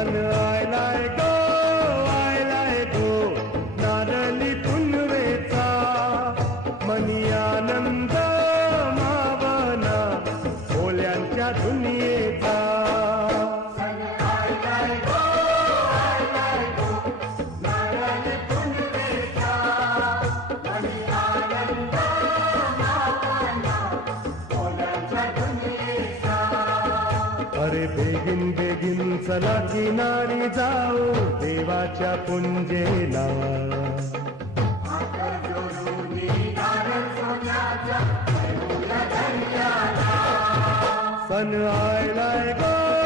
सण आयलाय गो नारळी पुनवेचा मनी आनंद मावना ओल्यांच्या दुनियेचा अरे बेगिन बेगिन चला किनारी जाऊ देवाच्या पुंजेला सण आयलाय गो